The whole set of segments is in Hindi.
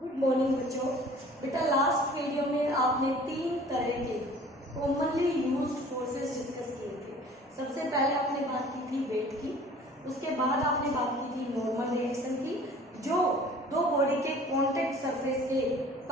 गुड मॉर्निंग बच्चों। बेटा लास्ट वीडियो में आपने 3 तरह के कॉमनली यूज्ड फोर्सेस डिस्कस किए थे। सबसे पहले आपने बात की थी वेट की, उसके बाद आपने बात की थी नॉर्मल रिएक्शन की, जो दो बॉडी के कॉन्टेक्ट सरफेस के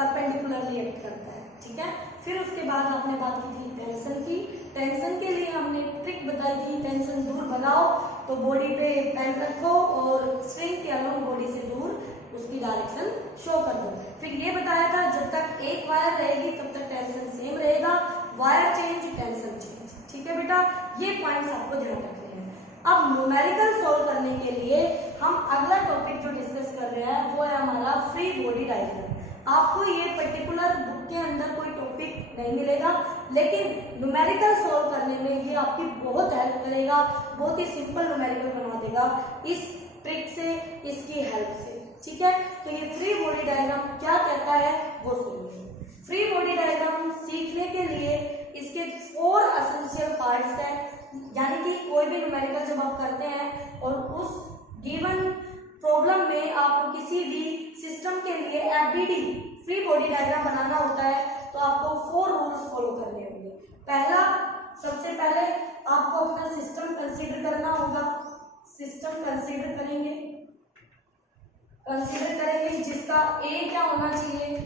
परपेंडिकुलरली एक्ट करता है, ठीक है। फिर उसके बाद आपने बात की थी टेंशन की। टेंशन के लिए हमने ट्रिक बताई थी, टेंशन दूर बनाओ तो बॉडी पे पेन रखो और स्ट्रिंग के अलोंग बॉडी से दूर उसकी डायरेक्शन शो कर दो। फिर ये बताया था जब तक एक वायर रहेगी तब तक टेंशन सेम रहेगा, वायर चेंज टेंशन चेंज, ठीक है बेटा। ये पॉइंट्स आपको ध्यान रखने हैं। अब न्यूमेरिकल सॉल्व करने के लिए हम अगला टॉपिक जो डिस्कस कर रहे हैं वो है हमारा फ्री बॉडी डायग्राम। आपको ये पर्टिकुलर बुक के अंदर कोई टॉपिक नहीं मिलेगा, लेकिन न्यूमेरिकल सॉल्व करने में ये आपकी बहुत हेल्प करेगा, बहुत ही सिंपल न्यूमेरिकल बना देगा इस ट्रिक से, इसकी हेल्प से, ठीक है। तो ये फ्री बॉडी डायग्राम क्या कहता है वो सुनिए। फ्री बॉडी डायग्राम सीखने के लिए इसके 4 एसेंशियल पार्ट्स हैं, यानी कि कोई भी न्यूमेरिकल जब आप करते हैं और उस गिवन प्रॉब्लम में आपको किसी भी सिस्टम के लिए एफबीडी फ्री बॉडी डायग्राम बनाना होता है तो आपको 4 रूल्स फॉलो करने होंगे। पहला, सबसे पहले आपको अपना सिस्टम कंसीडर करना होगा। सिस्टम कंसीडर करेंगे जिसका ए क्या होना चाहिए,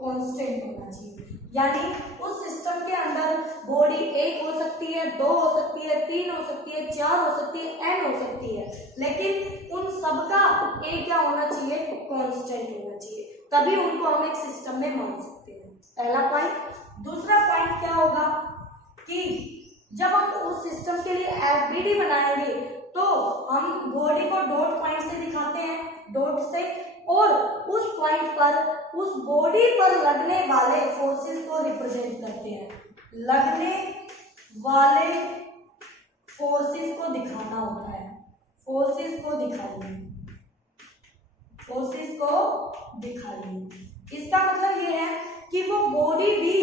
कांस्टेंट होना चाहिए। यानी उस सिस्टम के अंदर बॉडी 1 हो सकती है, 2 हो सकती है, 3 हो सकती है, 4 हो सकती है, n हो सकती है, लेकिन उन सबका ए क्या होना चाहिए, कांस्टेंट होना चाहिए, तभी उनको हम एक सिस्टम में मान सकते हैं। पहला पॉइंट। दूसरा पॉइंट क्या होगा कि जब हम उस सिस्टम के लिए एफबीडी बनाएंगे तो हम बॉडी को डॉट पॉइंट से दिखाते हैं, डॉट से, और उस पॉइंट पर उस बॉडी पर लगने वाले फोर्सेस को रिप्रेजेंट करते हैं। लगने वाले फोर्सेस को दिखाना होता है, फोर्सेस को दिखाइए, फोर्सेस को दिखाइए। इसका मतलब ये है कि वो बॉडी भी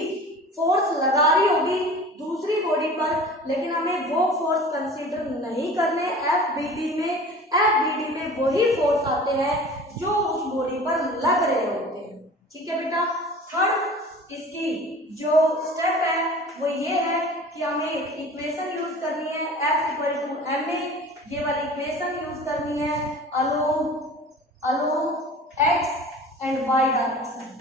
फोर्स लगा रही होगी दूसरी बॉडी पर, लेकिन हमें वो फोर्स कंसीडर नहीं करने एफबीडी में। एफबीडी में वही फोर्स आते हैं जो उस बॉडी पर लग रहे होते हैं, ठीक है बेटा। थर्ड, इसकी जो स्टेप है वो ये है कि हमें इक्वेशन यूज करनी है, F = ma। ये वाली इक्वेशन यूज करनी है along x and y direction,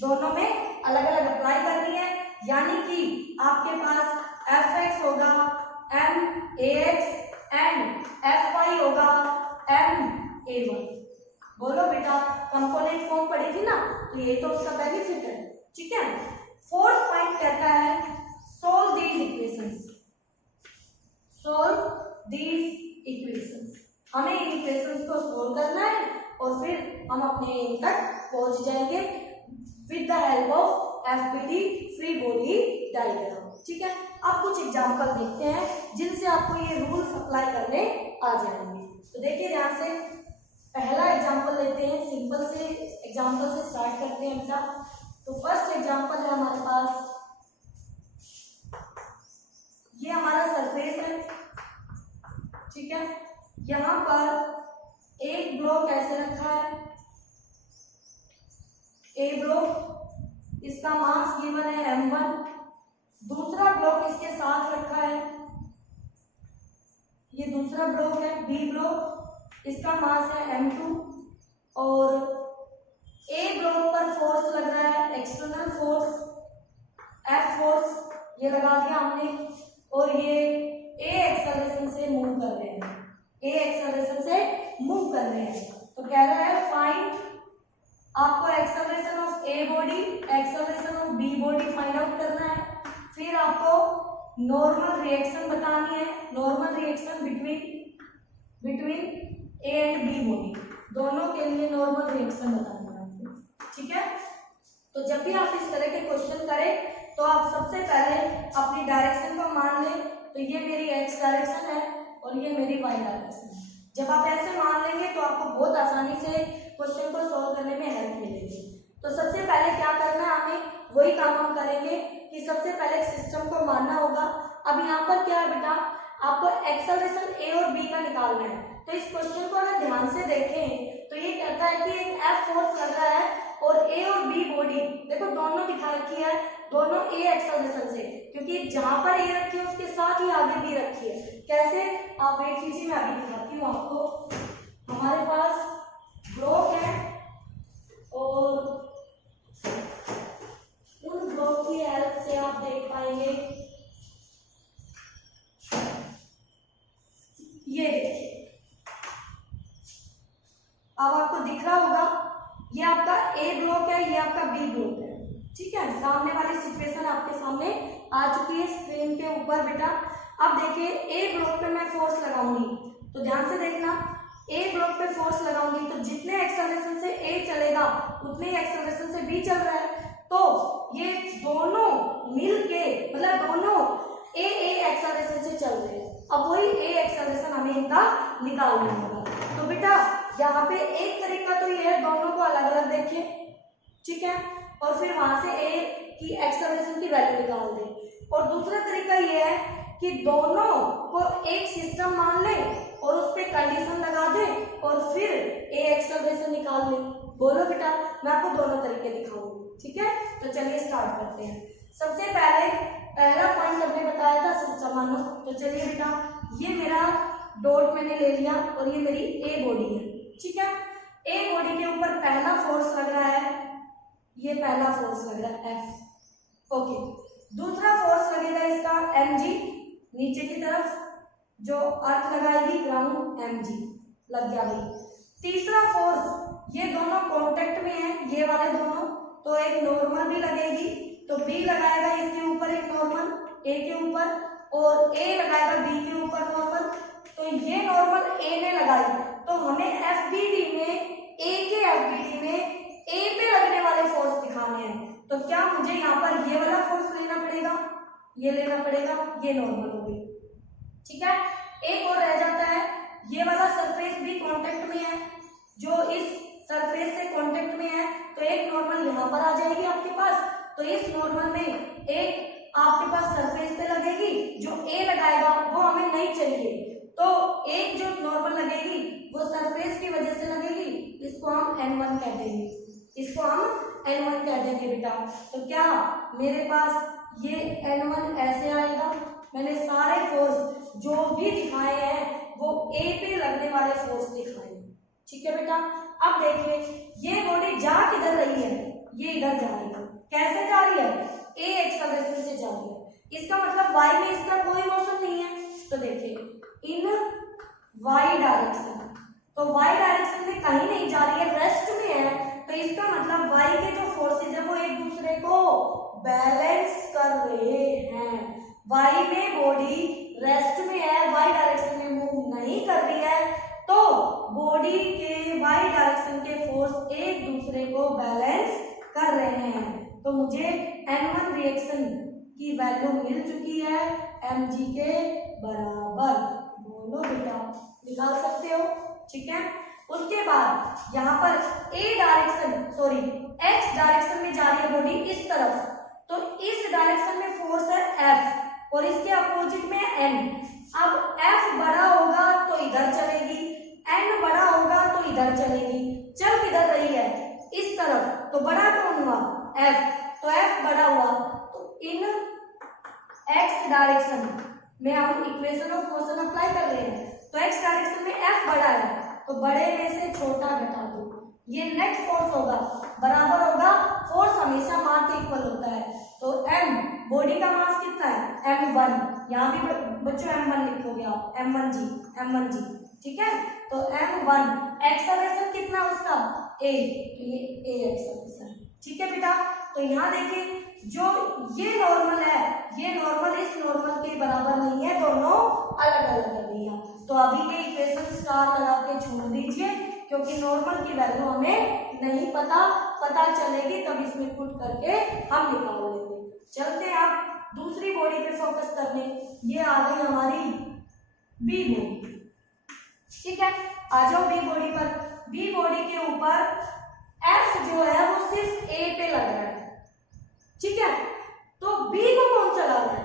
दोनों में अलग अलग अप्लाई करनी है। यानी कि आपके पास fx होगा max एंड fy होगा may। बोलो बेटा, कंपोनेंट फॉर्म पढ़ी थी ना, तो ये तो उसका बेनिफिट है, ठीक है। फोर्थ पॉइंट कहता है solve these equations, solve these equations. हमें इन इक्वेशंस को सोल्व करना है और फिर हम अपने एम तक पहुंच जाएंगे with the help of FBD free body diagram, ठीक है। अब कुछ एग्जांपल देखते हैं जिनसे आपको ये रूल्स अप्लाई करने आ जाएंगे। तो देखिए ध्यान से, पहला एग्जांपल लेते हैं, सिंपल से एग्जांपल से स्टार्ट करते हैं बेटा। तो फर्स्ट एग्जांपल है हमारे पास, ये हमारा सरफेस है, ठीक है। यहाँ पर एक ब्लॉक ऐसे रखा है, ए ब्लॉक, इसका मास गिवन है m1। दूसरा ब्लॉक इसके साथ रखा है, ये दूसरा ब्लॉक है बी ब्लॉक, इसका मास है m2। और ए ब्लॉक पर फोर्स लग रहा है, एक्सटर्नल फोर्स F फोर्स, ये लगा दिया हमने, और ये ए एक्सेलरेशन से मूव कर रहे हैं, ए एक्सेलरेशन से मूव कर रहे हैं। तो कह रहा है फाइंड, आपको acceleration of A body, acceleration of B body find out करना है। फिर आपको नॉर्मल रिएक्शन बतानी है, normal reaction between A and B body, दोनों के लिए नॉर्मल रिएक्शन बताना है आपको, ठीक है। तो जब भी आप इस तरह के क्वेश्चन करें तो आप सबसे पहले अपनी डायरेक्शन को मान लें। तो ये मेरी एक्स डायरेक्शन है और ये मेरी वाई डायरेक्शन है। जब आप ऐसे मान लेंगे तो आपको बहुत आसानी से क्वेश्चन को सॉल्व करने में हेल्प मिलेगी। तो सबसे पहले क्या करना है, हमें वही काम हम करेंगे कि सबसे पहले सिस्टम को मानना होगा। अब यहाँ पर क्या है बेटा, आपको एक्सेलरेशन ए और बी का निकालना है। तो इस क्वेश्चन को अगर ध्यान से देखें तो ये कहता है कि एक F फोर्स लग रहा है और A और B बॉडी देखो दोनों दिखा रखी है, दोनों A एक्सेलरेशन से, क्योंकि जहां पर A रखी है उसके साथ ही आगे B रखी है। कैसे, आप वेट कीजिए, मैं अभी दिखाती हूँ आपको। हमारे पास ब्लॉक है और उन ब्लॉक की हेल्प से आप देख पाएंगे, ये देखिए अब आपको दिख रहा होगा, ये आपका A ब्लॉक है, ये आपका B ब्लॉक है। ठीक है, सामने वाली सिचुएशन आपके सामने आ चुकी है स्क्रीन के ऊपर बेटा। अब देखिए A ब्लॉक पे मैं फोर्स लगाऊंगी, तो ध्यान से देखना, A ब्लॉक पे फोर्स लगाऊंगी तो जितने एक्सेलरेशन से A चलेगा उतने ही एक्सेलरेशन से B चल रहा है, तो ये दोनों मिलके मतलब दोनों A एक्सेलरेशन से चल रहे हैं। अब वही A एक्सेलरेशन हमें इनका निकालना होगा। तो बेटा यहाँ पे एक तरीका तो ये है, दोनों को अलग अलग देखिए, ठीक है, और फिर वहां से A की एक्सेलरेशन की वैल्यू निकाल दें। और दूसरा तरीका ये है कि दोनों को एक सिस्टम मान ले और उस पर कंडीशन लगा दे और फिर A एक्सेलरेशन निकाल ले। बोलो बेटा, मैं आपको दोनों तरीके दिखाऊंगी, ठीक है। तो चलिए स्टार्ट करते हैं। सबसे पहला पॉइंट हमने बताया था सिस्टम मानो, तो चलिए बेटा ये मेरा डॉट मैंने ले लिया और ये मेरी A बॉडी है, ठीक है। A बॉडी के ऊपर पहला फोर्स लग रहा है, ये पहला फोर्स लग रहा है F, ओके। दूसरा फोर्स लगेगा इसका mg, नीचे की तरफ जो अर्थ लगाएगी ग्राउंड mg, लग गया भाई। तीसरा फोर्स, ये दोनों कांटेक्ट में है, ये वाले दोनों, तो एक नॉर्मल भी लगेगी, तो B लगाएगा इसके ऊपर एक नॉर्मल A के ऊपर और A लगाएगा B के ऊपर नॉर्मल, तो ये नॉर्मल A ने लगाई, तो हमें FBD में A के FBD में A पे लगने वाले फोर्स दिखाने हैं। तो क्या मुझे यहाँ पर ये वाला फोर्स लेना पड़ेगा, ये लेना पड़ेगा, ये नॉर्मल हो गई, ठीक है। एक और रह जाता है, ये वाला सरफेस भी कांटेक्ट में है, जो इस सरफेस से कांटेक्ट में है, तो एक नॉर्मल यहाँ पर आ जाएगी आपके पास, तो इस नॉर्मल में एक आपके पास सरफेस पे लगेगी, जो A लगाएगा वो हमें नहीं चाहिए, तो एक जो नॉर्मल लगेगी वो सरफेस की वजह से लगेगी, इसको हम N1 कह देंगे, इसको हम N1 कह देंगे बेटा। तो क्या मेरे पास ये N1 ऐसे आएगा, मैंने सारे फोर्स जो भी दिखाए हैं वो A पे लगने वाले फोर्स दिखाए, ठीक है बेटा। अब देखिए ये बॉडी जा किधर रही है, ये इधर जा रही है, कैसे जा रही है, A एक्सेलरेशन से जा रही है, इसका मतलब y में इसका कोई मोशन नहीं है, तो देखिए इन y डायरेक्शन, तो y डायरेक्शन में कहीं नहीं जा रही है, रेस्ट में है, तो इसका मतलब y के जो फोर्सेज है वो एक दूसरे को बैलेंस कर रहे हैं। y में बॉडी रेस्ट में है, y डायरेक्शन में मूव नहीं कर रही है, तो बॉडी के y डायरेक्शन के फोर्स एक दूसरे को बैलेंस कर रहे हैं। तो मुझे N1 रिएक्शन की वैल्यू मिल चुकी है mg के बराबर, बोलो बेटा, निकाल सकते हो, ठीक है। उसके बाद यहाँ पर x डायरेक्शन में जा रही है बॉडी इस तरफ, तो इस डायरेक्शन में फोर्स है F और इसके अपोजिट में N। अब F बड़ा होगा तो इधर चलेगी, N बड़ा होगा तो इधर चलेगी, चल किधर रही है, इस तरफ, तो बड़ा कौन हुआ, F, तो F बड़ा हुआ, तो इन x डायरेक्शन में हम इक्वेशन ऑफ मोशन अप्लाई कर रहे हैं, तो x डायरेक्शन में F बड़ा है, तो बड़े में से छोटा घटा दो, ये नेट फोर्स होगा, बराबर होगा, फोर्स हमेशा मास के इक्वल होता है, तो m बॉडी का मास कितना है m1, यहाँ भी बच्चों m1 लिखोगे आप, m1g, ठीक है। तो m1 एक्सेलरेशन कितना उसका a, तो ये a एक्सेलरेशन, ठीक है बेटा। तो यहाँ देखिए जो ये नॉर्मल है, ये नॉर्मल इस नॉर्मल के बराबर नहीं है, दोनों अलग अलग कर दिया, तो अभी ये इक्वेशन स्टार लगा के छोड़ दीजिए, क्योंकि नॉर्मल की वैल्यू हमें नहीं पता चलेगी तब इसमें पुट करके हम निकाल लेंगे। चलते हैं आप दूसरी बॉडी पे फोकस करने, ये आ गई हमारी बी बॉडी, ठीक है। आ जाओ बी बॉडी पर। बी बॉडी के ऊपर F जो है वो सिर्फ A पे लग रहा है, ठीक है। तो B को कौन चला रहा है,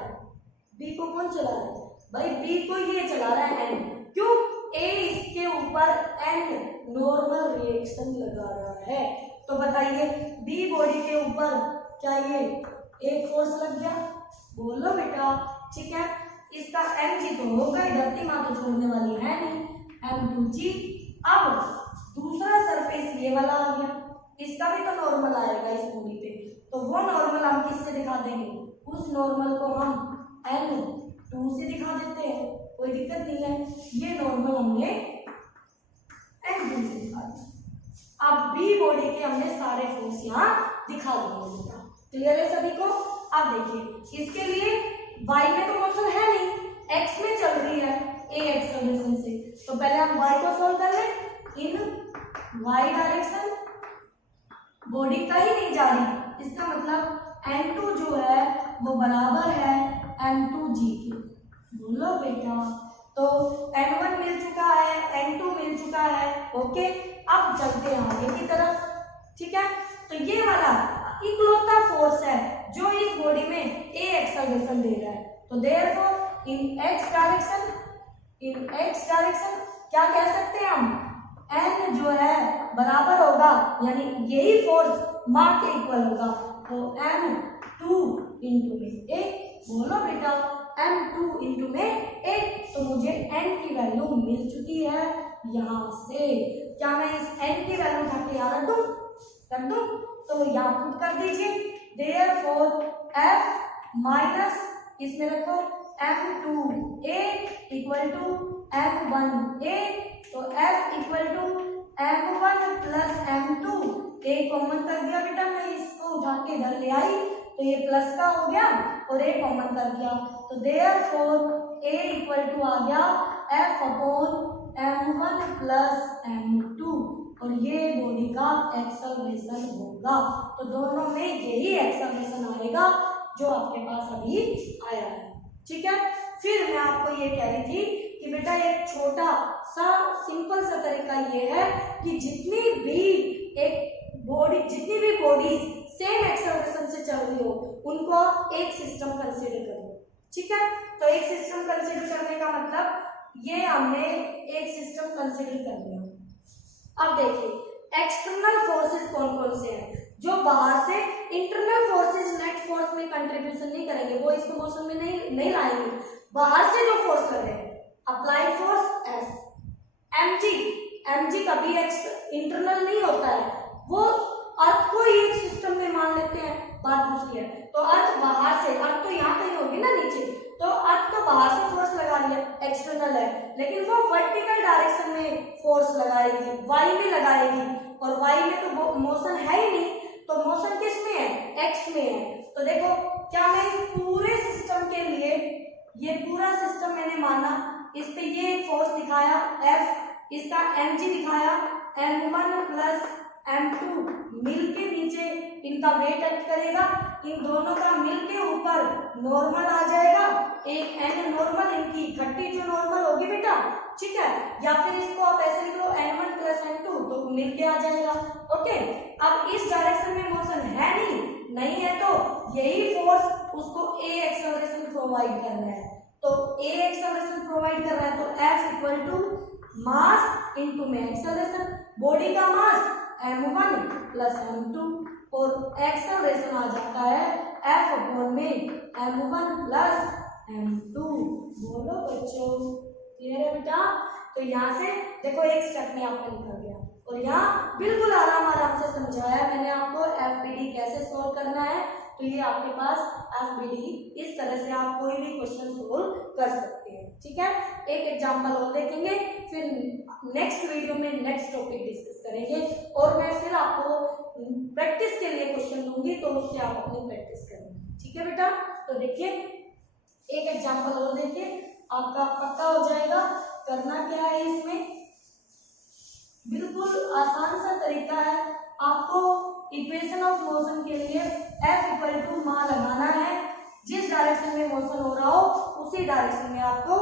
B को कौन चला रहा है भाई, B को ये चला रहा है N, क्यों, A इसके ऊपर N नॉर्मल रिएक्शन रिएक्शन लगा रहा है। तो बताइए बी बॉडी के ऊपर क्या ये एक फोर्स लग गया? बोलो बेटा, ठीक है। इसका mg तो होगा, धरती माँ तो छोड़ने वाली है नहीं, m2g। अब दूसरा सरफेस ये वाला आ गया, इसका भी तो नॉर्मल आएगा इस बॉडी पे, तो वो नॉर्मल हम किससे दिखा देंगे? उस नॉर्मल को हम n2 से दिखा देते हैं, कोई दिक्कत नहीं है। ये नॉर्मल हमने n2 से दिखा दिया। अब बी बॉडी के हमने सारे फोर्स यहाँ दिखा दिए। क्लियर है सभी को? अब देखिए इसके लिए y में तो मोशन है नहीं, x में चल रही है a एक्सेलरेशन से, तो पहले हम y को सॉल्व कर लें। इन y डायरेक्शन बॉडी कहीं नहीं जा रही, इसका मतलब n2 जो है वो बराबर है m2g के। बोलो बेटा, तो n1 मिल चुका है, n2 मिल चुका है, ओके। अब चलते हैं आगे की तरफ, ठीक है। तो ये वाला इकलौता फोर्स है जो इस बॉडी में a एक्सेलरेशन दे रहा है, तो देयरफॉर इन x डायरेक्शन क्या कह सकते हैं हम? n जो है बराबर होगा, यानी यही फोर्स मास के इक्वल होगा, तो m2 इंटू में a। बोलो बेटा, m2 इंटू में a। तो मुझे n की वैल्यू मिल चुकी है यहाँ से। क्या मैं इस n की वैल्यू उठा के यहाँ रख दूं? तो यहाँ पुट कर दीजिए। देयरफॉर f माइनस इसमें रखो m2a इक्वल टू m1a, तो f equal to m1 plus m2। a common कर दिया बेटा, मैं इसको उठा के इधर ले आई तो ये प्लस का हो गया और a कॉमन कर दिया, तो देयरफॉर a इक्वल टू आ गया f upon m1 plus m2, और ये बॉडी का एक्सेलरेशन होगा। तो दोनों में यही एक्सेलरेशन आएगा जो आपके पास अभी आया है, ठीक है। फिर मैं आपको ये कह रही थी कि बेटा एक छोटा सा सिंपल सा तरीका ये है कि जितनी भी बॉडीज सेम एक्सेलरेशन से चल रही हो उनको आप एक सिस्टम कंसीडर करो, ठीक है। तो एक सिस्टम कंसीडर करने का मतलब ये हमने एक सिस्टम कंसीडर कर लिया। अब देखिए एक्सटर्नल फोर्सेस कौन कौन से हैं जो बाहर से, इंटरनल फोर्सेस नेट फोर्स में कंट्रीब्यूशन नहीं करेंगे, वो इसको मोशन में नहीं लाएंगे। बाहर से जो फोर्स लगे, अप्लाइड फोर्स F, mg कभी इंटरनल नहीं होता है, वो अर्थ को ही एक सिस्टम में मान लेते हैं। बात दूसरी है, तो अर्थ बाहर से, अर्थ तो यहाँ कहीं होगी ना नीचे, तो अर्थ तो बाहर से फोर्स लगा लिया, एक्सटर्नल है, लेकिन वो वर्टिकल डायरेक्शन में फोर्स लगाएगी, y में लगाएगी, और y में तो मोशन है ही नहीं, तो मोशन किस में है? x में है। तो देखो क्या मैं इस पूरे सिस्टम के लिए, ये पूरा सिस्टम मैंने माना, इस पे ये फोर्स दिखाया F, इसका mg दिखाया, m1 प्लस m2 मिलके नीचे इनका वेट एक्ट करेगा, इन दोनों का मिलके ऊपर नॉर्मल आ जाएगा, एक n नॉर्मल, इनकी इकट्ठी जो नॉर्मल होगी बेटा, ठीक है। या फिर इसको आप ऐसे लिख लो n1 प्लस n2, तो मिलके आ जाएगा, ओके। अब इस डायरेक्शन में मोशन है नहीं है, तो यही फोर्स उसको a एक्सेलरेशन प्रोवाइड कर रहा है, तो a एक्सेलरेशन प्रोवाइड कर रहा है, तो F equal to mass into में एक्सेलरेशन, बॉडी का मास m1 प्लस m2, और एक्सेलरेशन आ जाता है F अपॉन में m1 प्लस m2। बोलो बच्चों, क्लियर है बेटा? तो यहाँ से देखो एक स्टेप में आपका निकल गया, और यहाँ बिल्कुल आराम से समझाया मैंने आपको FBD कैसे सॉल्व करना है। तो ये आपके पास FBD, इस तरह से आप कोई भी क्वेश्चन सोल्व कर सकते हैं, ठीक है। एक एग्जांपल और देखेंगे, फिर नेक्स्ट वीडियो में नेक्स्ट टॉपिक डिस्कस करेंगे, और मैं फिर आपको प्रैक्टिस के लिए क्वेश्चन दूंगी, तो उससे आप अपनी प्रैक्टिस करेंगे, ठीक है बेटा। तो देखिए एक एग्जांपल और देखिए, आपका पक्का हो जाएगा। करना क्या है, इसमें बिल्कुल आसान सा तरीका है, आपको इक्वेशन ऑफ मोशन के लिए F इक्वल टू मान लगाना है, जिस डायरेक्शन में मोशन हो रहा हो उसी डायरेक्शन में आपको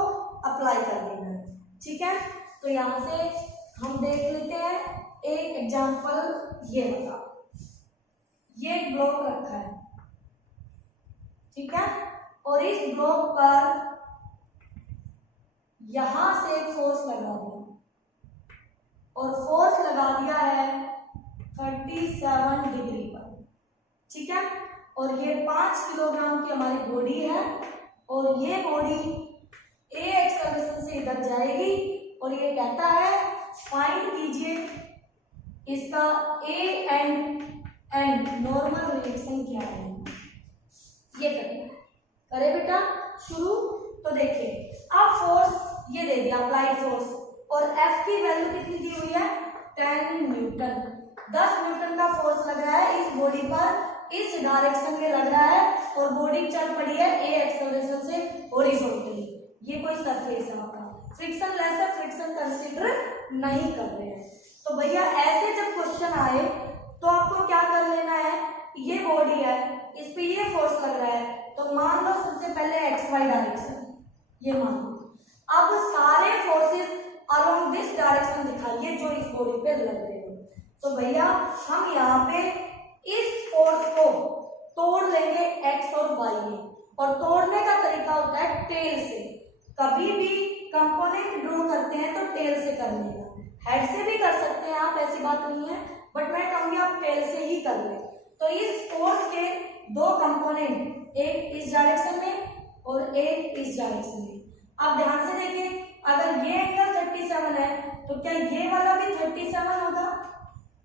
अप्लाई कर देना है, ठीक है। तो यहाँ से हम देख लेते हैं एक एग्जांपल, ये बता, ये एक ब्लॉक रखा है, ठीक है, और इस ब्लॉक पर यहां से एक फोर्स लगा दिया, और फोर्स लगा दिया है 37 डिग्री पर, ठीक है। और ये 5 किलोग्राम की हमारी बॉडी है और ये बॉडी ए एक्सेलरेशन से इधर जाएगी और ये कहता है फाइंड कीजिए इसका ए एंड नॉर्मल रिएक्शन क्या है। ये करे बेटा शुरू। तो देखिए अब फोर्स ये दे दिया अप्लाइड फोर्स और एफ की वैल्यू कितनी दी हुई है 10 न्यूटन। 10 न्यूटन का फोर्स लग रहा है इस बॉडी पर, इस डायरेक्शन में लग रहा है और बॉडी चल पड़ी है ए एक्सेलरेशन से हॉरिजॉन्टली। ये कोई सरफेस है आपका, फ्रिक्शन लेस है, फ्रिक्शन कंसीडर नहीं कर रहे हैं। तो भैया ऐसे जब क्वेश्चन आए तो आपको क्या कर लेना है, ये बॉडी है इस पे ये फोर्स लग रहा है तो मान लो सबसे पहले एक्स वाई डायरेक्शन, ये मान लो। अब सारे फोर्सेस अलोंग दिस डायरेक्शन दिखाइए जो इस बॉडी पे लग रहे हो। तो भैया हम यहाँ पे इस फोर्स को तोड़ लेंगे एक्स और वाई में, और तोड़ने का तरीका होता है टेल से। कभी भी कंपोनेंट ड्रॉ करते हैं तो टेल से कर लेगा, हेड से भी कर सकते हैं आप, ऐसी बात नहीं है, बट मैं कहूंगी आप टेल से ही कर लें। तो इस फोर्स के दो कंपोनेंट, एक इस डायरेक्शन में और एक इस डायरेक्शन में। आप ध्यान से देखिए, अगर ये एंगल 37 है तो क्या ये वाला भी 37 होगा?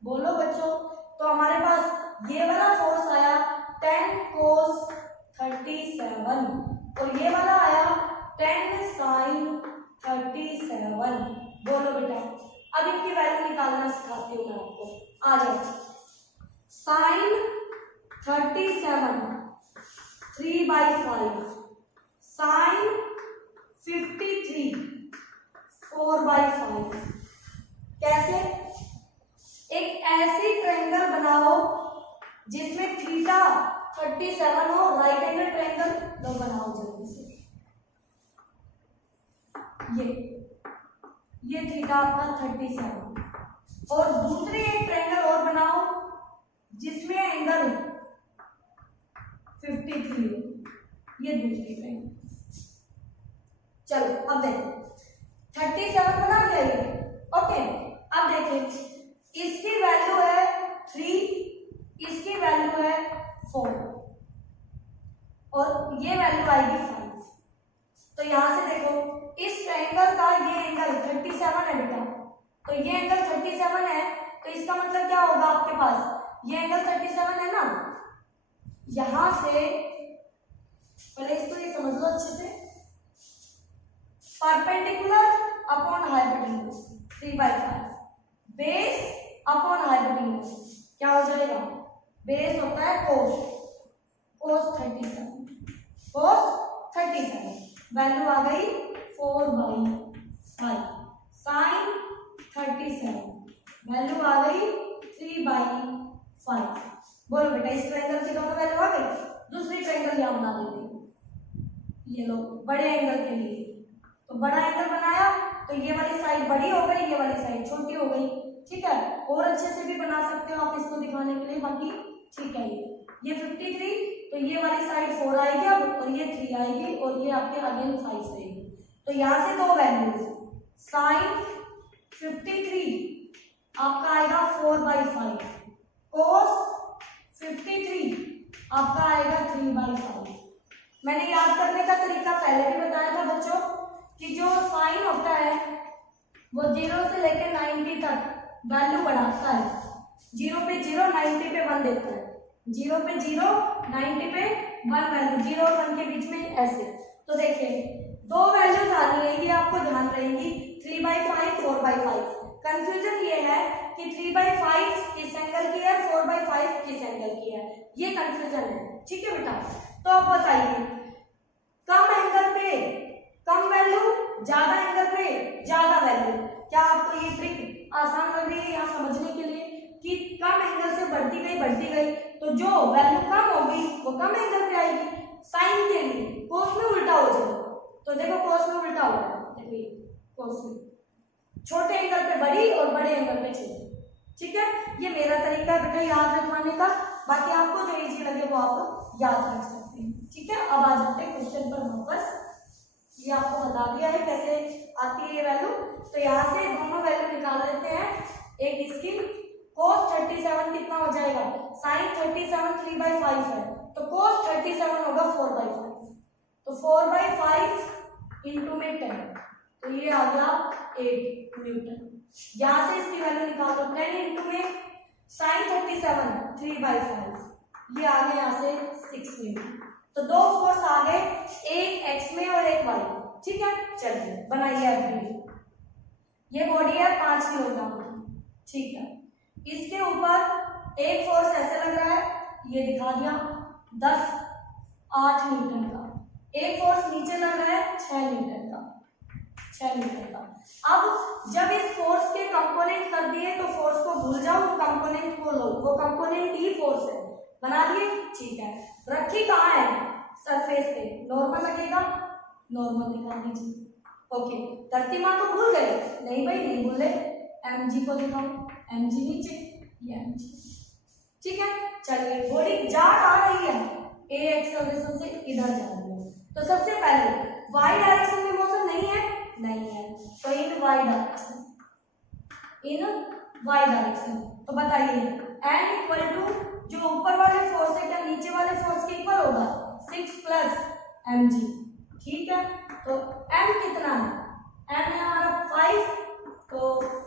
बोलो बच्चों। तो हमारे पास ये वाला फोर्स आया 10 cos 37 और ये वाला आया 10 sin 37। बोलो बेटा, अब इनकी वैल्यू निकालना सिखाती हूँ मैं आपको, आ जाओ। Sine 37 3/5, sine 53 4/5। कैसे? एक ऐसी ट्रायंगल बनाओ जिसमें थीटा 37 हो, राइट एंगल ट्रायंगल लो बनाओ जल्दी से। ये थीटा आपका 37 और दूसरी एक ट्रायंगल और बनाओ जिसमें एंगल 53 हो, ये दूसरी ट्रायंगल। चलो अब देखो 37 बना दिया ये, ओके। अब देखिए इसकी वैल्यू है 3, इसकी वैल्यू है 4 और ये वैल्यू आएगी 5। तो यहां से देखो इस ट्रायंगल का ये एंगल 37 है बेटा, तो ये एंगल 37 है, तो इसका मतलब क्या होगा आपके पास, ये एंगल 37 है ना, यहां से पहले इसको ये समझ लो अच्छे से, perpendicular upon hypotenuse 3/5, base upon hypotenuse क्या हो जाएगा, बेस होता है cos 37, वैल्यू आ गई 4/5, साइन 37 वैल्यू आ गई 3/5। बोलो बेटा इस ट्रायंगल की दोनों वैल्यू आ गई। दूसरी ट्रायंगल यहां बना देते हैं, ये लो बड़े एंगल के लिए। तो बड़ा एंगल बनाया तो ये वाली साइड बड़ी हो गई, ये वाली साइड छोटी हो गई, ठीक है। और अच्छे से भी बना सकते हो आप इसको दिखाने के लिए, बाकी ठीक है। ये 53 तो ये वाली साइड 4 आएगी अब, और ये 3 आएगी और ये आपके अगेन 5 रहेगी। तो यहां से दो वैल्यूज, साइन 53 आपका आएगा 4/5, cos 53 आपका आएगा 3/5। मैंने याद करने का तरीका पहले भी बताया था बच्चों कि जो साइन होता है वो 0 से लेकर 90 तक वैल्यू बढ़ाता है। 0 पे 0, 90 पे 1 देता है, 0 पे 0, 90 पे 1 वैल्यू, 0 और 1 के बीच में ऐसे। तो देखिए दो वैल्यूज आ रही है, ये आपको ध्यान रहेंगी 3/5 4/5। कंफ्यूजन ये है कि 3/5 किस एंगल की है, 4/5 किस एंगल की है, ये कंफ्यूजन है, ठीक है बेटा। तो आप बताइए कम एंगल पे कम वैल्यू, ज्यादा एंगल पे ज्यादा वैल्यू, क्या आपको ये ट्रिक आसान लग रही है यहाँ समझने के लिए कि कम एंगल से बढ़ती गई तो जो वैल्यू कम होगी वो कम एंगल पे आएगी। साइन के लिए कोस में उल्टा हो जाएगा, तो देखो कोस में उल्टा हो रहा है, देखिए कोस में छोटे एंगल पे बड़ी और बड़े एंगल पे छोटी, ठीक है। ये मेरा तरीका है बेटा याद रखवाने का, बाकी आपको जो इजी लगे वो आप याद रख सकते हैं, ठीक है। अब आ जाते हैं क्वेश्चन पर वापस। ये आपको बता दिया है कैसे आती है ये वैल्यू। तो यहाँ से दोनों वैल्यू निकाल लेते हैं, एक इसकी साइन 37 3/5 है, तो cos 37 होगा 4/5, तो 4/5 इंटू में 10, तो ये आ गया 8 न्यूटन। यहां से इसकी वैल्यू निकाल दो, 10 इंटू में साइन 37 3/5, ये आ गया यहाँ से 6 न्यूटन। तो दो फोर्स आ गए, एक एक्स में और एक वाई। ठीक है, चलिए बनाइए आप। ये बॉडी है 5 किलोग्राम की, ठीक है। इसके ऊपर एक फोर्स ऐसे लग रहा है, ये दिखा दिया 8 न्यूटन का। एक फोर्स नीचे लग रहा है 6 न्यूटन का, 6 न्यूटन का। अब जब इस फोर्स के कंपोनेंट कर दिए तो फोर्स को भूल जाओ, कंपोनेंट को लो, वो कंपोनेंट ही फोर्स है, बना दिए। ठीक है, रखी कहाँ है? सरफेस पे। नॉर्मल लगेगा, नॉर्मल निकाल दीजिए। ओके, धरतीमान को भूल गए? नहीं भाई नहीं भूले। mg को दिखाओ, mg नीचे, ये mg। ठीक है, चलिए बॉडी जा कहाँ रही है? a एक्सेलरेशन से इधर जा रही है। तो सबसे पहले y डायरेक्शन में मोशन नहीं है, नहीं है, तो इन y डायरेक्शन, इन y डायरेक्शन। तो बताइए n इक्वल टू जो ऊपर वाले फोर्स है क्या नीचे वाले फोर्स के इक्वल होगा? 6 प्लस mg। ठीक है, तो m कितना है? m है हमारा 5, तो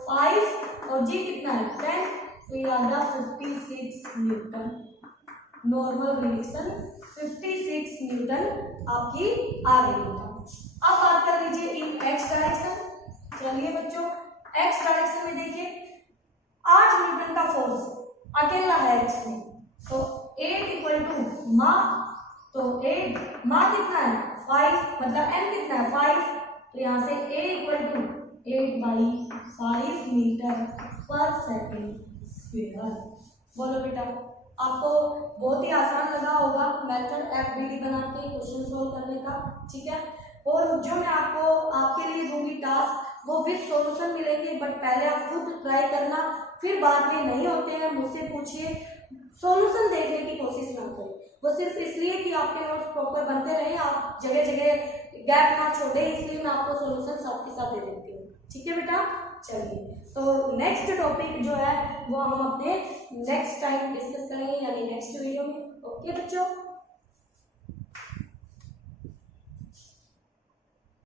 5 और g कितना है? 10, तो ये आ गया 56 न्यूटन। नॉर्मल रिएक्शन 56 न्यूटन आपकी आ गई है। अब बात कर लीजिए इन x डायरेक्शन। चलिए बच्चों, x डायरेक्शन में देखिए 8 न्यूटन का फोर्स अकेला है x में, तो 8 इक्वल टू माँ, तो 8 माँ कितना है? 5, मतलब m कितना है? 5, तो यहाँ से a इक्वल टू 8/5 मीटर पर सेकेंड स्क्वायर। बोलो बेटा, आपको बहुत ही आसान लगा होगा मेथड FBD बना के क्वेश्चन सोल्व करने का। ठीक है, और जो मैं आपको आपके लिए दूंगी टास्क वो विद सॉल्यूशन मिलेंगे, बट पहले आप खुद ट्राई करना, फिर बाद में नहीं होते हैं मुझसे पूछिए, सॉल्यूशन देखने की कोशिश ना करें। वो सिर्फ इसलिए कि आपके नोट्स प्रॉपर बनते रहे, आप जगह जगह गैप ना छोड़े, इसलिए मैं आपको सॉल्यूशन साथ के साथ दे देती हूँ। ठीक है बेटा, चलिए तो नेक्स्ट टॉपिक जो है वो हम अपने नेक्स्ट टाइम डिस्कस करेंगे, यानी नेक्स्ट वीडियो में। ओके बच्चों।